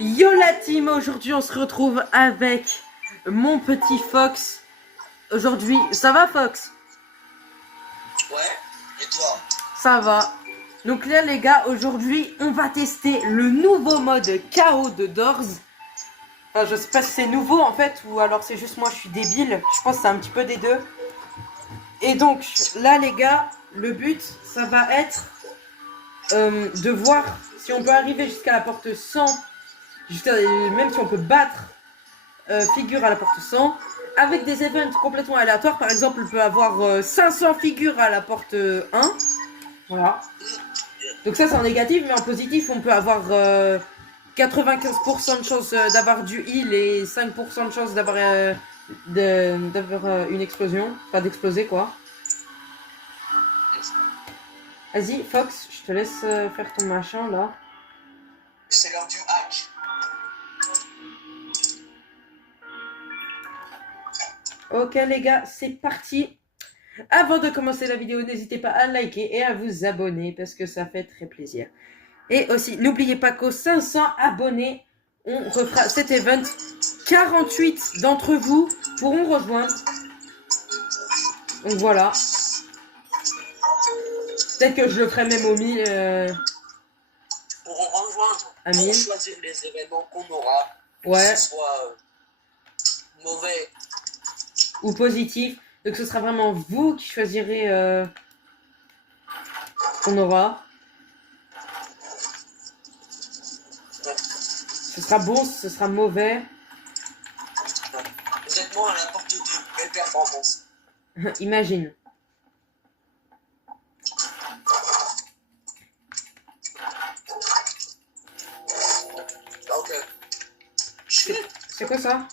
Yo la team, aujourd'hui on se retrouve avec mon petit Fox. Aujourd'hui, ça va Fox? Ouais, et toi? Ça va. Donc là les gars, aujourd'hui on va tester le nouveau mode KO de Doors. Enfin, je sais pas si c'est nouveau en fait ou alors c'est juste moi je suis débile. Je pense que c'est un petit peu des deux. Et donc là les gars, le but ça va être de voir si on peut arriver jusqu'à la porte 100, même si on peut battre figures à la porte 100, avec des events complètement aléatoires. Par exemple, on peut avoir 500 figures à la porte 1. Voilà. Donc ça, c'est en négatif, mais en positif, on peut avoir 95% de chance d'avoir du heal et 5% de chance d'avoir une explosion. Enfin, d'exploser, quoi. Vas-y, Fox, je te laisse faire ton machin, là. C'est l'heure du hack. Ok, les gars, c'est parti. Avant de commencer la vidéo, n'hésitez pas à liker et à vous abonner parce que ça fait très plaisir. Et aussi, n'oubliez pas qu'aux 500 abonnés, on refera cet event. 48 d'entre vous pourront rejoindre. Donc voilà. Peut-être que je le ferai même au 1000. Pourront rejoindre À pour 1000. choisir les événements qu'on aura. Ouais. Que ce soit mauvais. Ou positif. Donc ce sera vraiment vous qui choisirez qu'on aura. Ce sera bon, ce sera mauvais. Vous êtes moins à la porte d'une belle performance. Imagine. Donc, C'est quoi ça?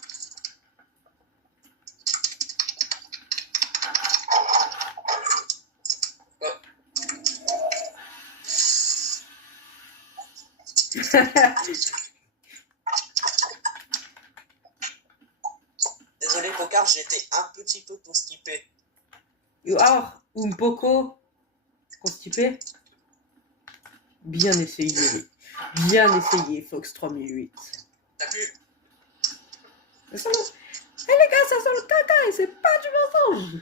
désolé, Pocard, j'ai été un petit peu constipé. You are un poco constipé. Bien essayé. Bien essayé, Fox 3008. T'as pu? Eh les gars, ça sent le caca et c'est pas du mensonge.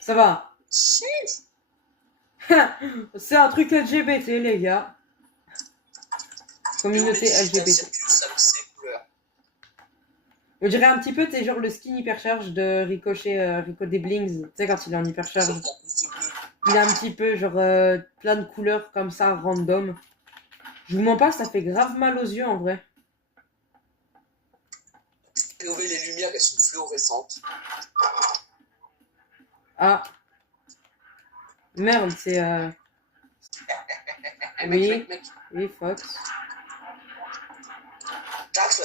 Ça va. C'est un truc LGBT, les gars. Communauté LGBT. On dirait un petit peu, t'es genre le skin hypercharge de Ricochet, Rico des Blings. Tu sais, quand il est en hypercharge. Il a un petit peu, genre, plein de couleurs comme ça, random. Je vous mens pas, ça fait grave mal aux yeux en vrai. Les lumières, elles sont fluorescentes. Ah. Merde, c'est. Oui, oui, Fox. Jackson.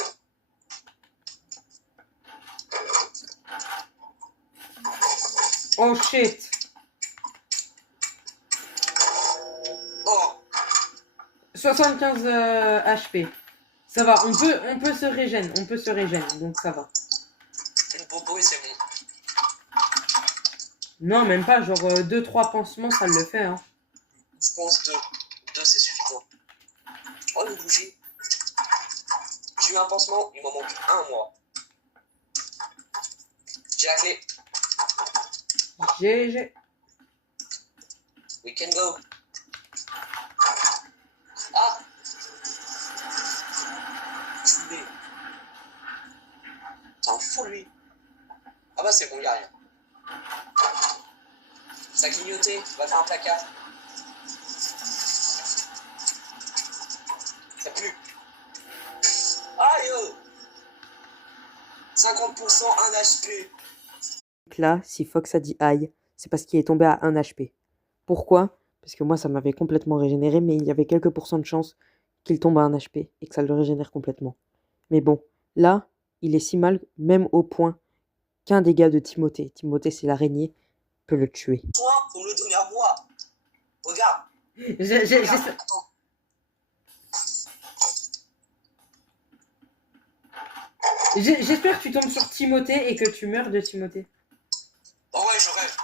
Oh shit. Oh. 75 HP. Ça va, on peut se régénérer, donc ça va. Une bobo et c'est bon. Non, même pas, genre 2-3 pansements, ça le fait, hein. Je pense 2. 2 c'est suffisant. Oh, une bougie. J'ai eu un pansement, il m'en manque un, moi. J'ai la clé. GG. We can go. Ah. Tué. C'est un fou, lui. Ah bah c'est bon, y'a rien. Ça a clignoté, va faire un placard. Ça pue. Aïe. 50% 1 HP. Là, si Fox a dit aïe, c'est parce qu'il est tombé à 1 HP. Pourquoi? Parce que moi, ça m'avait complètement régénéré, mais il y avait quelques pourcents de chance qu'il tombe à 1 HP et que ça le régénère complètement. Mais bon, là, il est si mal, même au point qu'un des gars de Timothée, Timothée c'est l'araignée, peut le tuer. Toi, faut me le donner à moi. Regarde. Regarde, attends. J'espère que tu tombes sur Timothée et que tu meurs de Timothée. Oh ouais, je rêve.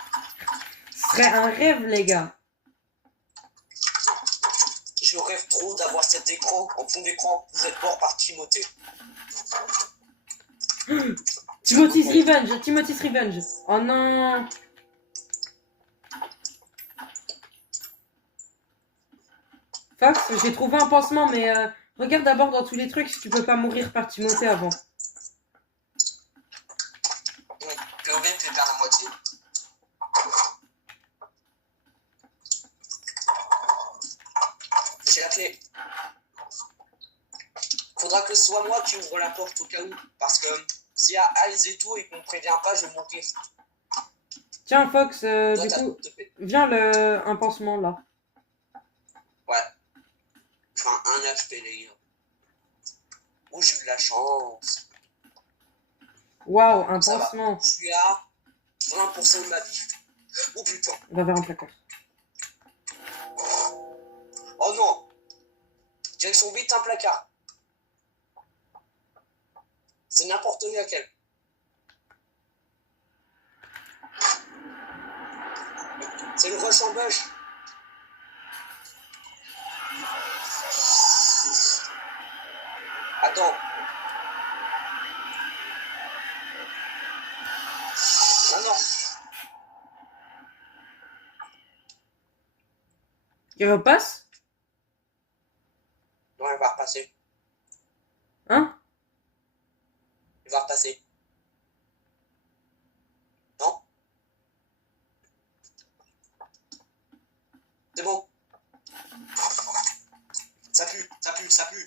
Ce serait un rêve, les gars. Je rêve trop d'avoir cet écran en fond d'écran. Vous êtes mort par Timothée. Timothy's Revenge, Timothy's Revenge. Oh non. Fox, j'ai trouvé un pansement, mais regarde d'abord dans tous les trucs si tu peux pas mourir par Timothée avant. POV, tu perds la moitié. J'ai la clé. Faudra que ce soit moi qui ouvre la porte au cas où. Parce que s'il y a Ice et tout et qu'on me prévient pas, je vais mourir. Tiens, Fox, Toi, du t'as coup, te fait. viens un pansement là. Ouais. Enfin, un HP, les gars. Oh, j'ai eu de la chance. Waouh, un Ça va. pansement. Je suis à 20% de ma vie. Oh putain. On va vers un placard. Oh non. Direction 8, un placard. C'est n'importe lequel. C'est le rush en bush. Attends. Ah non. Il repasse? Non, il va repasser. Hein? Il va repasser. Non. C'est bon. Ça pue, ça pue, ça pue.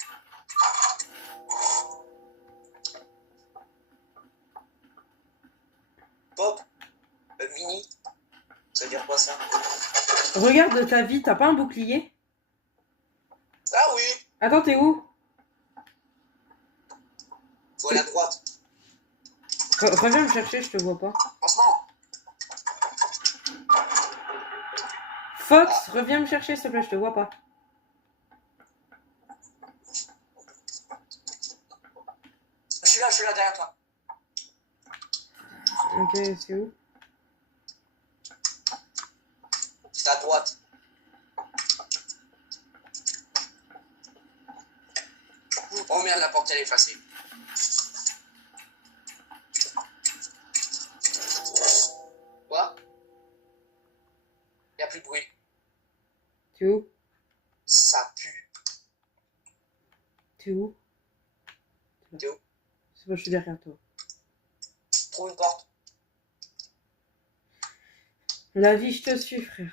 Pop. Mini. Ça veut dire quoi ça? Regarde ta vie, t'as pas un bouclier? Ah oui. Attends, t'es où? Faut aller à droite. Reviens me chercher, je te vois pas. Franchement. Fox, reviens me chercher s'il te plaît, je te vois pas. Je suis là derrière toi. Ok, c'est où? C'est à droite. Oh merde, la porte elle est effacée. Quoi? Y'a plus de bruit. T'es où? Ça pue. T'es où? T'es où? C'est pas, je suis derrière toi. Trouve une porte. La vie, je te suis, frère.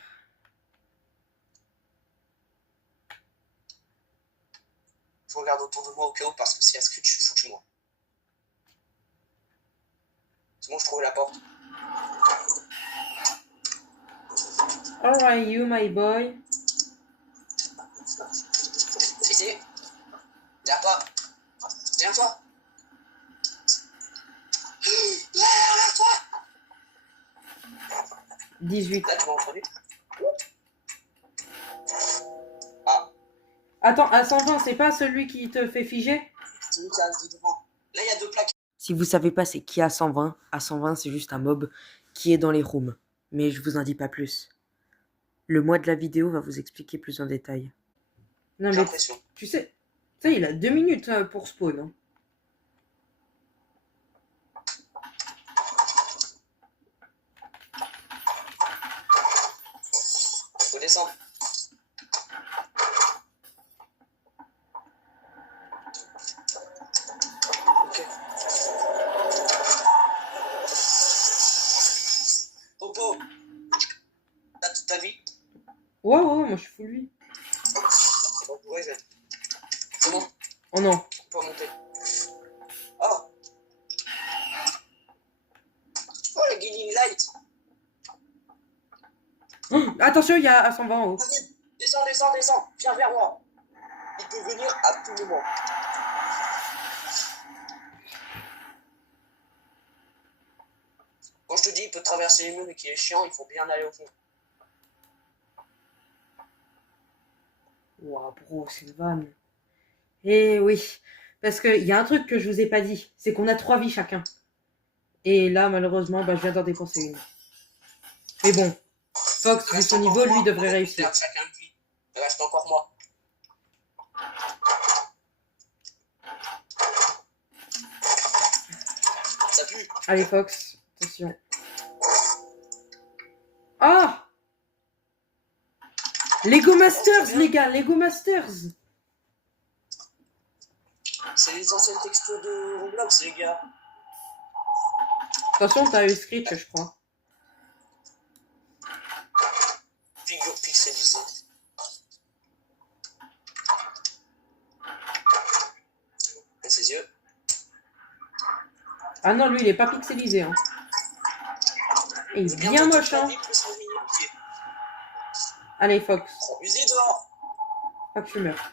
Je regarde autour de moi au cas où parce que si elle scrute, je suis foutu moi. C'est bon, je trouve la porte. How are you, my boy? Ici. Derrière toi. Derrière toi. Derrière toi. 18. Là, tu m'as entendu? Ah, Attends, à 120, c'est pas celui qui te fait figer? c'est lui qui a dit devant. Là, il y a deux plaques. Si vous savez pas c'est qui a 120, c'est juste un mob qui est dans les rooms. Mais je vous en dis pas plus. Le mois de la vidéo va vous expliquer plus en détail. Non J'ai mais l'impression. tu sais, il a 2 minutes pour spawn. Hein. Faut descendre. Ok. Popo. T'as toute ta vie? Ouais, moi je suis full vie. C'est bon, ouais, c'est bon, Oh non. on peut remonter. Oh. Oh, la guiding light. Oh, attention, il y a à 120 en haut. Vas-y, descends. Viens vers moi. Il peut venir à tout moment. Quand je te dis il peut traverser les murs et qu'il est chiant, il faut bien aller au fond. Ouah, bro, c'est une vanne. Eh oui, Parce qu'il y a un truc que je vous ai pas dit, c'est qu'on a 3 vies chacun. Et là, malheureusement, je viens d'en dépenser une. Mais bon, Fox, vu son niveau, lui, devrait réussir. Chacun de lui. Il reste encore moi. Ça pue. Allez, Fox, attention. Ah, Lego Masters, les gars, Lego Masters. C'est les anciennes textures de Roblox, les gars. Attention, t'as eu Screech, je crois. Figure pixelisée. Et ses yeux. Ah non, lui, il est pas pixelisé. Hein. Et il est bien moche, hein. Allez, Fox. Usez dehors. Pas que tu meurs.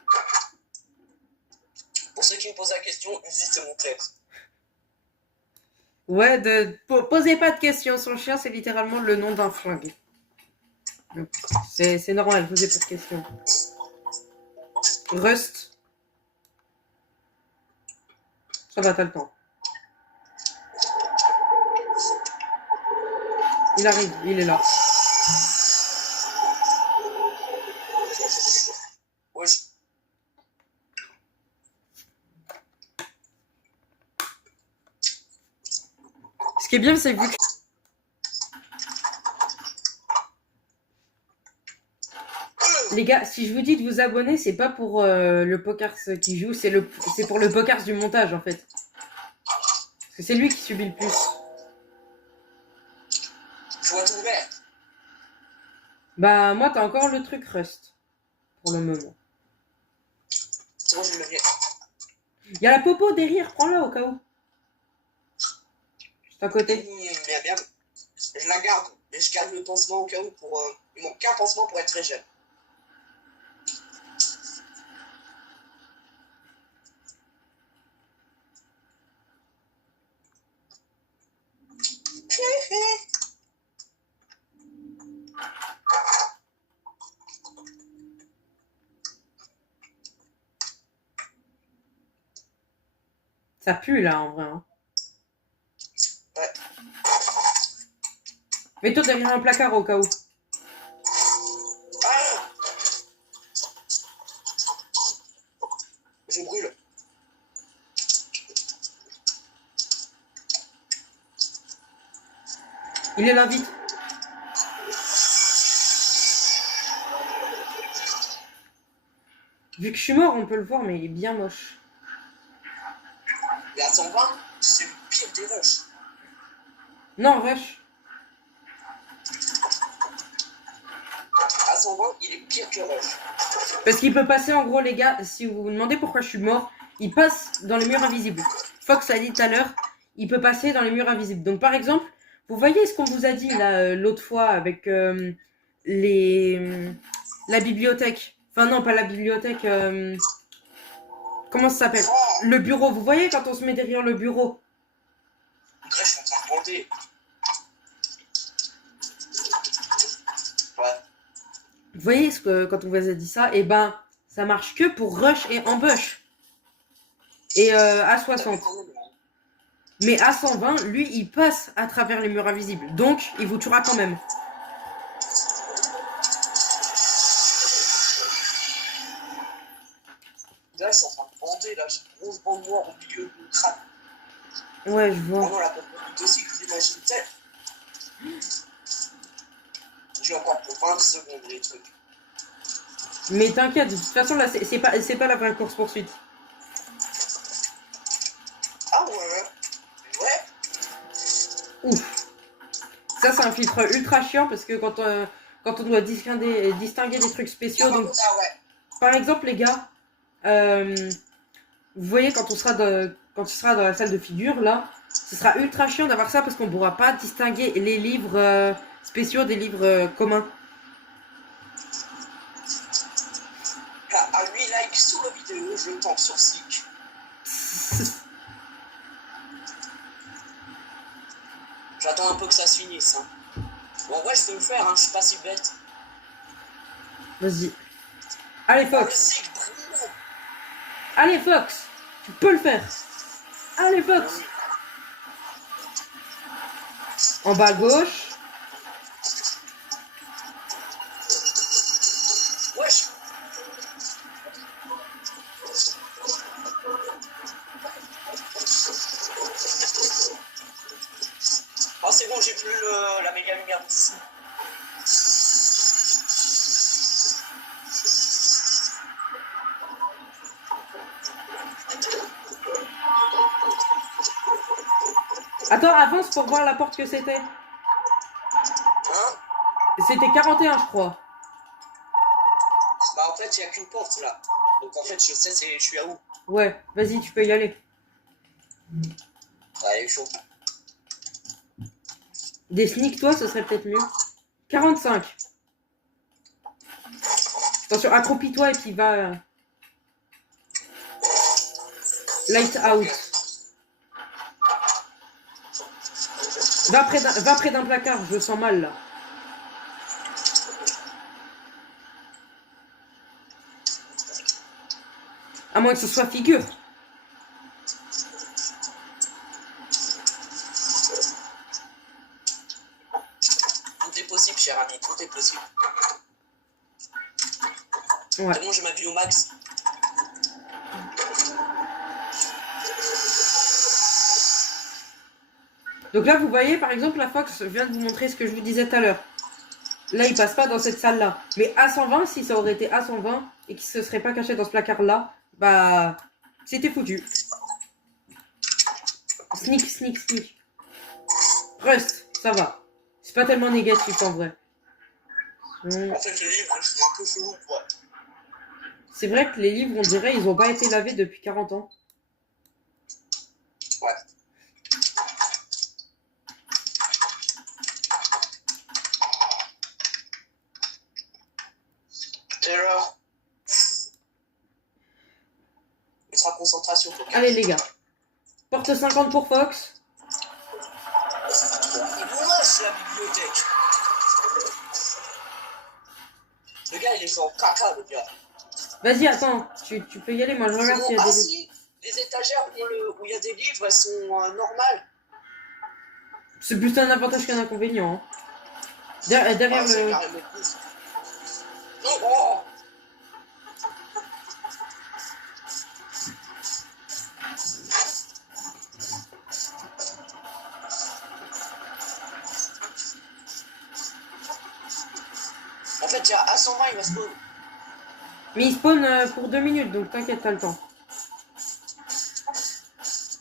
Pour ceux qui me posent la question, Uzi, c'est mon texte. Ouais, posez pas de questions. Son chien, c'est littéralement le nom d'un flingue. C'est normal, posez pas de questions. Rust. Ça va, t'as le temps. Il arrive, il est là. Wesh. Ce qui est bien, c'est vu que... Les gars, si je vous dis de vous abonner, c'est pas pour le Pokers qui joue, c'est pour le Pokers du montage, en fait. Parce que c'est lui qui subit le plus. Je vois tout ouvert. Bah, moi, t'as encore le truc Rust. Pour le moment. C'est bon, je le viens. Il y a la popo derrière, prends-la au cas où. Juste à côté. Bien, bien. Je la garde. Et je garde le pansement au cas où pour... il manque qu'un pansement pour être très jeune. Ça pue, là, en vrai. Hein. Ouais. Mets-toi derrière un placard au cas où. Ah, je brûle. Il est là, vite. Vu que je suis mort, on peut le voir, mais il est bien moche. Et à 120, c'est le pire des rushs. Non, Rush. À 120, il est pire que rush. Parce qu'il peut passer, en gros, les gars, si vous vous demandez pourquoi je suis mort, il passe dans les murs invisibles. Fox a dit tout à l'heure, il peut passer dans les murs invisibles. Donc, par exemple, vous voyez ce qu'on vous a dit, là, l'autre fois, avec la bibliothèque. Enfin, non, pas la bibliothèque. Comment ça s'appelle? Le bureau. Vous voyez quand on se met derrière le bureau? Après, je suis en train de planter. Ouais. Vous voyez quand on vous a dit ça? Eh ben, ça marche que pour rush et ambush. Et à 60. Mais à 120, lui, il passe à travers les murs invisibles. Donc, il vous tuera quand même. Là, je suis en train de bander, là, j'ai une grosse bande noire au milieu du crâne. Ouais, je vois. Vraiment, la pompe aussi, que vous imaginez peut-être. J'ai encore pour 20 secondes, les trucs. Mais t'inquiète, de toute façon, là, c'est pas la vraie course-poursuite. Ah ouais. Ouais. Ouf. Ça, c'est un filtre ultra chiant parce que quand on doit distinguer des trucs spéciaux. Donc, Ah ouais. par exemple, les gars, vous voyez, quand tu seras dans la salle de figure, là, ce sera ultra chiant d'avoir ça parce qu'on ne pourra pas distinguer les livres spéciaux des livres communs. À 8 likes sur la vidéo, je tente sur Sick. J'attends un peu que ça se finisse. Hein. Bon, ouais, je peux le faire, hein, je suis pas si bête. Vas-y. Allez, Oh, le Fox. Sick, brûle. Allez, Fox. Tu peux le faire. Allez, Fox. En bas à gauche. Wesh. Oh, c'est bon, j'ai plus la méga lumière d'ici. Attends, avance pour voir la porte que c'était. Hein? C'était 41, je crois. Bah, en fait, il n'y a qu'une porte là. Donc, en fait, je sais, je suis à où? Ouais, vas-y, tu peux y aller. Ouais, il est chaud. Des sneaks, toi, ce serait peut-être mieux. 45. Attention, accroupis-toi et puis va. Light out. Va près d'un placard, je le sens mal là. À moins que ce soit figure. Tout est possible, cher ami, tout est possible. Ouais. C'est bon, j'ai ma vie au max. Donc là, vous voyez, par exemple, la Fox, je viens de vous montrer ce que je vous disais tout à l'heure. Là, il passe pas dans cette salle-là. Mais A120, si ça aurait été A120 et qu'il se serait pas caché dans ce placard-là, bah, c'était foutu. Sneak, sneak, sneak. Rust, ça va. C'est pas tellement négatif en vrai. En fait, le livre, je suis un peu chelou, quoi. C'est vrai que les livres, on dirait, ils ont pas été lavés depuis 40 ans. Ouais. Terror. Ultra concentration, faut que... Allez les gars. Porte 50 pour Fox. Il est moche, la bibliothèque. Le gars, il est fait en caca, le gars. Vas-y, attends. Tu peux y aller, moi je regarde Bon, s'il y a ah des... si, les étagères où il y a des livres, elles sont normales. C'est plus un avantage qu'un inconvénient. Hein. Derrière C'est le... carrément cool. Non, oh. En fait, il y a A120, il va spawn. Mais il spawn pour 2 minutes, donc t'inquiète, t'as le temps.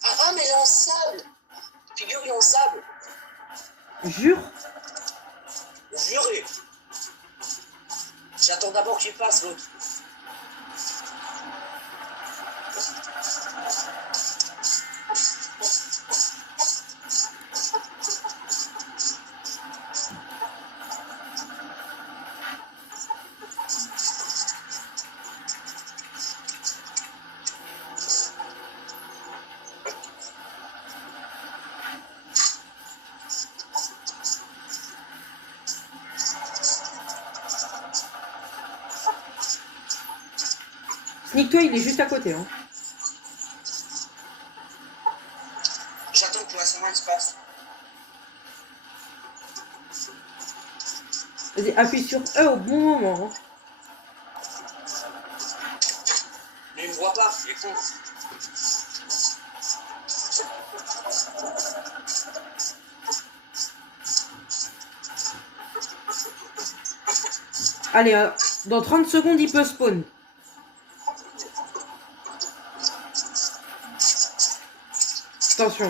Ah, mais il est en sable. Figure, il est en sable. Jure. Juré. J'attends d'abord qu'il passe, l'autre. Sneak-toi, il est juste à côté. Hein. J'attends que la se passe. Vas-y, appuie sur E au bon moment. Hein. Mais il me voit pas, il est con. Allez, dans 30 secondes, il peut spawn. Attention.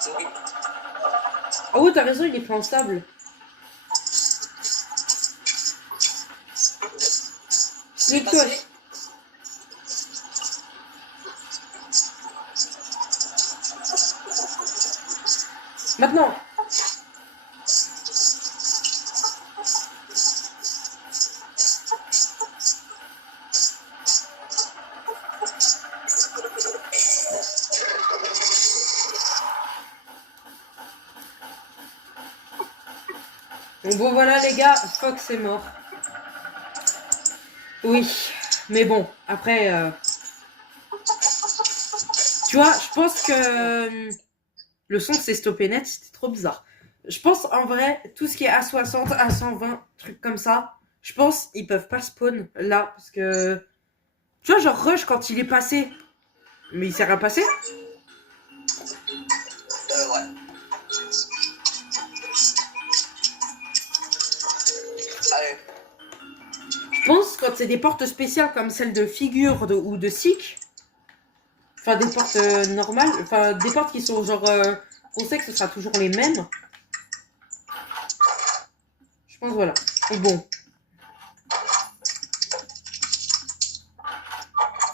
C'est horrible. Ah ouais, t'as raison, il est fait en sable. Sneak-toi. Passé. Maintenant. Bon voilà les gars, Fox est mort. Oui, mais bon, après... Tu vois, je pense que le son s'est stoppé net, c'était trop bizarre. Je pense en vrai, tout ce qui est A60, A120, trucs comme ça, je pense ils peuvent pas spawn là, parce que... Tu vois, genre Rush quand il est passé, mais il s'est rien passé. Ouais. Allez. Je pense quand c'est des portes spéciales comme celle de Figure ou de Sick, enfin des portes normales, enfin des portes qui sont genre... on sait que ce sera toujours les mêmes. Je pense voilà. Bon.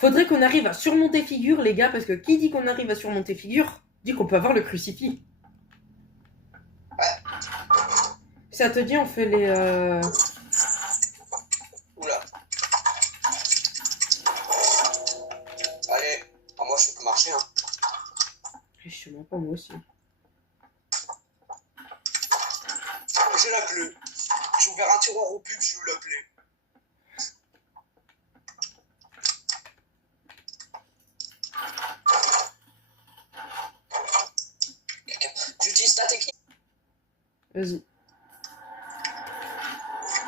Faudrait qu'on arrive à surmonter Figure, les gars, parce que qui dit qu'on arrive à surmonter Figure, dit qu'on peut avoir le crucifix. Ouais. Ça te dit, on fait les... Oula. Allez. Ah, moi, je fais que marcher, hein. Je sais même pas, moi aussi. J'ai la clé. J'ai ouvert un tiroir au pub, j'ai eu la clé. J'utilise ta technique. Vas-y.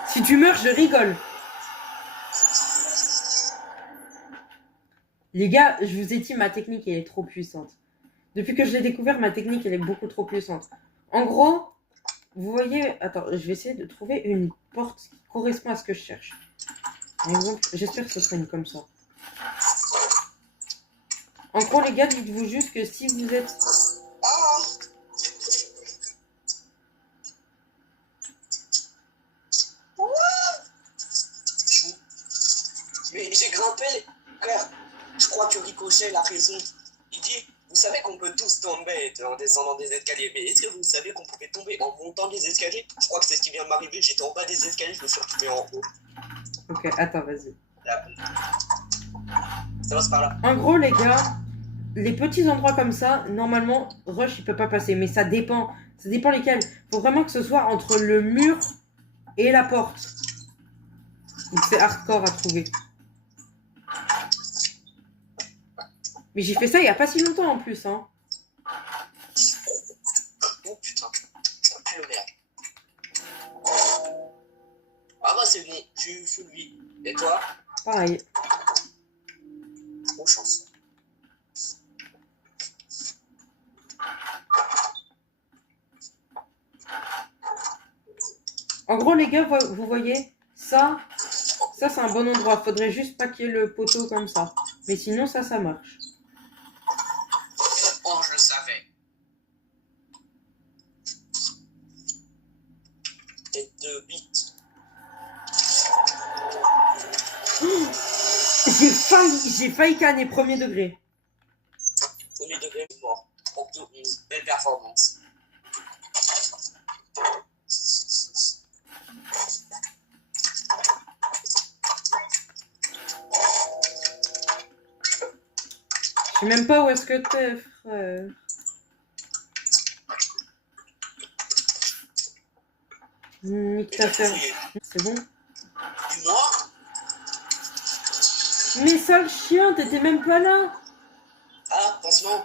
Si tu meurs, je rigole. Les gars, je vous ai dit, ma technique, elle est trop puissante. Depuis que je l'ai découvert, ma technique, elle est beaucoup trop puissante. En gros, vous voyez... Attends, je vais essayer de trouver une porte qui correspond à ce que je cherche. Par exemple, j'espère que ce sera une comme ça. En gros, les gars, dites-vous juste que si vous êtes... Ah. Mais j'ai grimpé, frère. Je crois que Ricochet a raison. Il dit, vous savez qu'on peut tous tomber en descendant des escaliers, mais est-ce que vous savez qu'on pouvait tomber en montant les escaliers? Je crois que c'est ce qui vient de m'arriver, j'étais en bas des escaliers, je me suis retrouvé en haut. Ok, attends, vas-y. Ça passe par là. En gros, les gars, les petits endroits comme ça, normalement, Rush, il peut pas passer, mais ça dépend. Ça dépend lesquels. Faut vraiment que ce soit entre le mur et la porte. Donc c'est hardcore à trouver. Mais j'ai fait ça il y a pas si longtemps en plus, hein. Oh putain, ça pue le merde. Ah bah c'est bon, j'ai eu full vie. Et toi? Pareil. Bonne chance. En gros, les gars, vous voyez, ça c'est un bon endroit. Faudrait juste pas qu'il y ait le poteau comme ça. Mais sinon, ça marche. Oh, je le savais. Tête de bite. J'ai failli canner premier degré. Premier degré mort. Octo 11. Belle performance. Je sais même pas où est-ce que t'es, frère. Nique ta sœur. C'est bon? Dis-moi. Mais sale chien, t'étais même pas là. Ah, pansement.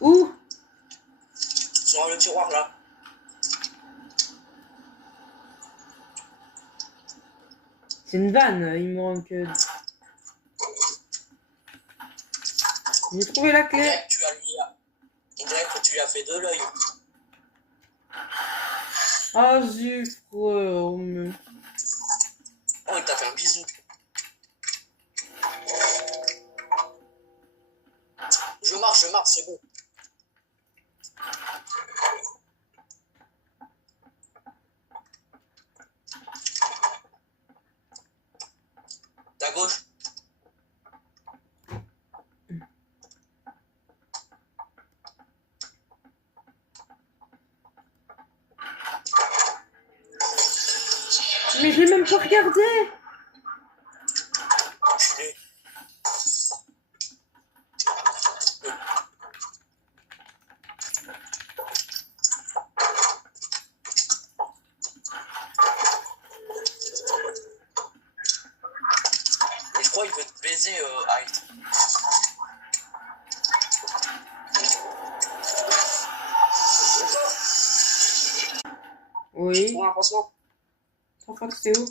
Où? Sur le tiroir là. C'est une vanne, il me manque. J'ai trouvé la clé. On dirait que tu lui as fait de l'œil. Ah, zut, frère. Mais... Oh, il t'a fait un bisou. Je marche, c'est bon. Ta gauche. Mais je l'ai même pas regardé. Enculé. baiser Ice. Oui. Pour un pansement. T'en crois que c'est où?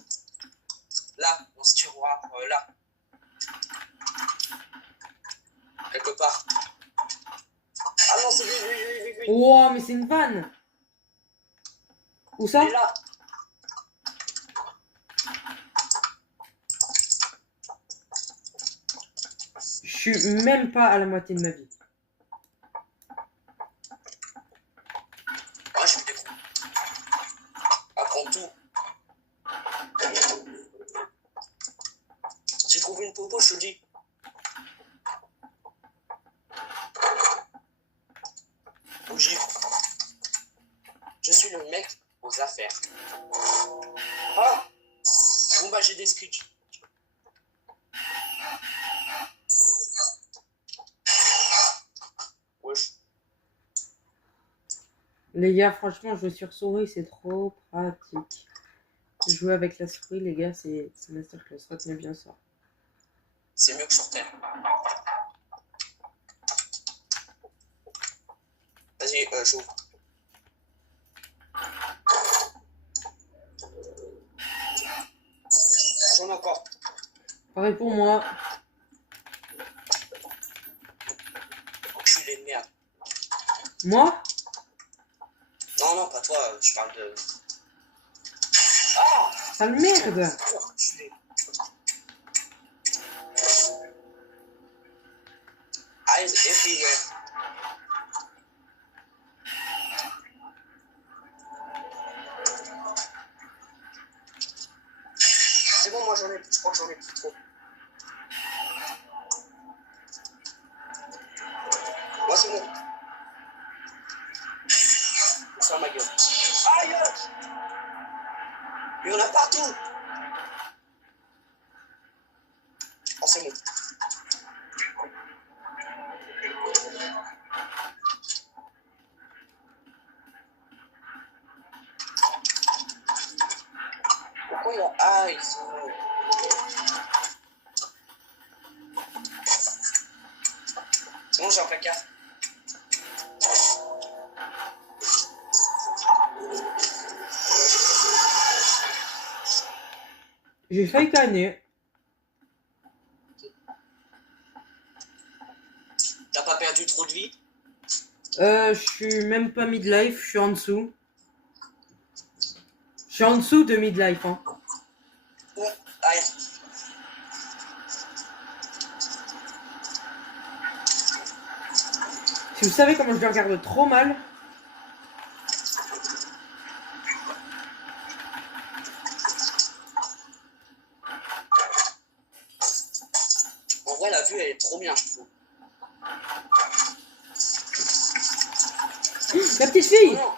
Là, dans ce tiroir, là. Quelque part. Ah non, c'est lui. Oh, mais c'est une vanne. Où ça? Il est là. Je suis même pas à la moitié de ma vie. Ah, je suis défou. Apprends tout. J'ai trouvé une popo, je te le dis. Bougie. Je suis le mec aux affaires. Ah! Bon bah j'ai des screeches. Wesh. Les gars, franchement, jouer sur souris, c'est trop pratique. Jouer avec la souris, les gars, c'est masterclass. Retenez bien ça. C'est mieux que sur Terre. Vas-y, joue. J'en ai encore. Pareil pour moi. Je suis les merdes. Moi? Non, pas toi, je parle de... Ah! Sale merde! Je suis les... Eyes everywhere. C'est bon, moi j'en ai plus, je crois que j'en ai plus trop. Moi c'est bon. Je ferme ma gueule. Aïe! Il y en a partout! Oh, c'est bon. Pourquoi il y a Ice? C'est bon, j'ai un placard. J'ai failli canner. T'as pas perdu trop de vie? Je suis même pas midlife, je suis en dessous. Je suis en dessous de midlife, hein. Ouais, aïe. Si vous savez comment je le regarde trop mal. En vrai, la vue, elle est trop bien, je trouve. La petite fille! Non.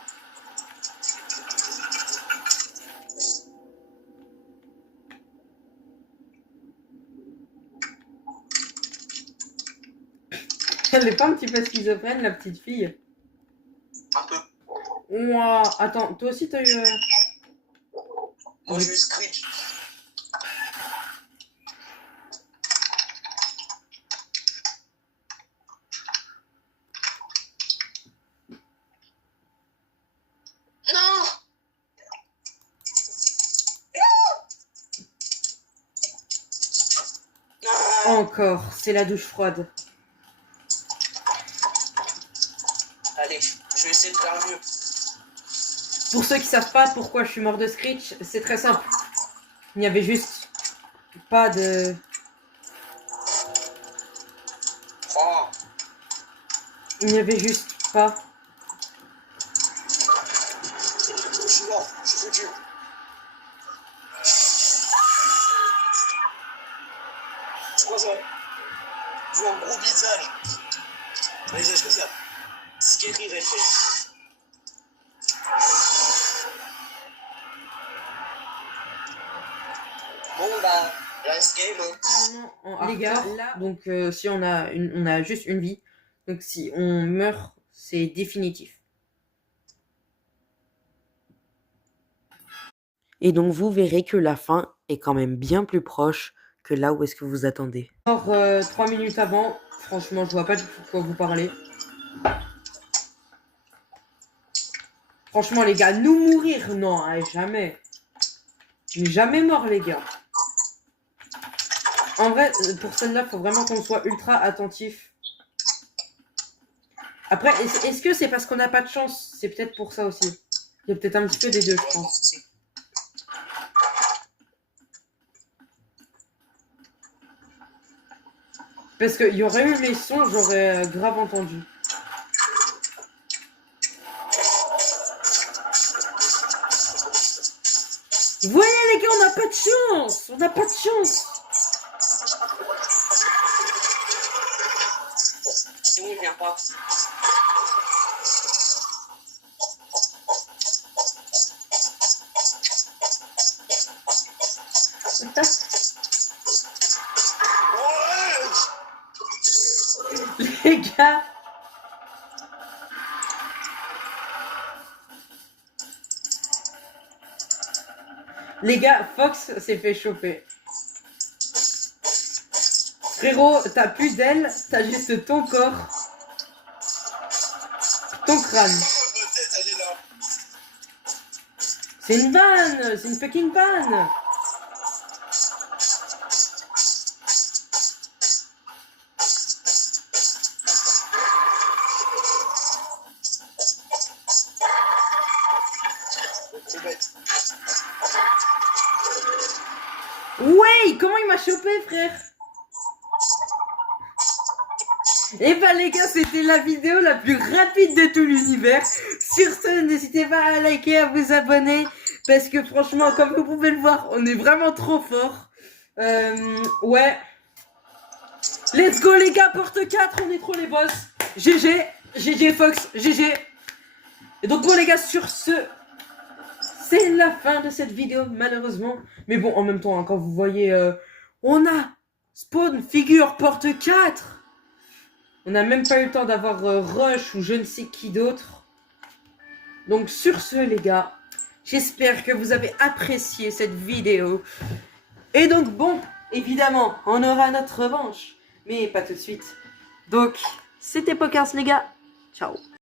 Elle est pas un petit peu schizophrène, la petite fille? Un peu. Ouah, attends, toi aussi t'as eu... Moi, j'ai eu Screech. Non! Ah! Encore, c'est la douche froide. Allez, je vais essayer de faire mieux. Pour ceux qui savent pas pourquoi je suis mort de Screech, c'est très simple. Il n'y avait juste pas de... Oh! Il n'y avait juste pas... Je suis mort, je suis foutu. C'est quoi ça? Je vois un gros visage. Un visage comme ça. Scary Redface. Bon bah, last game, hein. Les gars, donc si on a juste une vie, donc si on meurt, c'est définitif. Et donc vous verrez que la fin est quand même bien plus proche que là où est-ce que vous attendez. Genre 3 minutes avant, franchement, je vois pas du tout de quoi vous parlez. Franchement, les gars, nous mourir, non, hein, jamais. Je n'ai jamais mort, les gars. En vrai, pour celle-là, faut vraiment qu'on soit ultra attentif. Après, est-ce que c'est parce qu'on n'a pas de chance? C'est peut-être pour ça aussi. Il y a peut-être un petit peu des deux, je pense. Parce qu'il y aurait eu les sons, j'aurais grave entendu. Vous voyez les gars, on n'a pas de chance. On n'a pas de chance. C'est bon, il vient pas. Les gars. Les gars, Fox s'est fait choper. Frérot, t'as plus d'ailes, t'as juste ton corps. Ton crâne. C'est une vanne, c'est une fucking vanne. Ouais, comment il m'a chopé, frère? Et bah les gars, c'était la vidéo la plus rapide de tout l'univers. Sur ce, n'hésitez pas à liker, à vous abonner, parce que franchement, comme vous pouvez le voir, on est vraiment trop fort. Ouais. Let's go les gars, porte 4, on est trop les boss. GG, GG Fox, GG. Et donc bon les gars, sur ce, c'est la fin de cette vidéo, malheureusement. Mais bon, en même temps, hein, quand vous voyez, on a spawn, figure, porte 4. On n'a même pas eu le temps d'avoir Rush ou je ne sais qui d'autre. Donc sur ce les gars, j'espère que vous avez apprécié cette vidéo. Et donc bon, évidemment, on aura notre revanche. Mais pas tout de suite. Donc, c'était Pokers les gars. Ciao.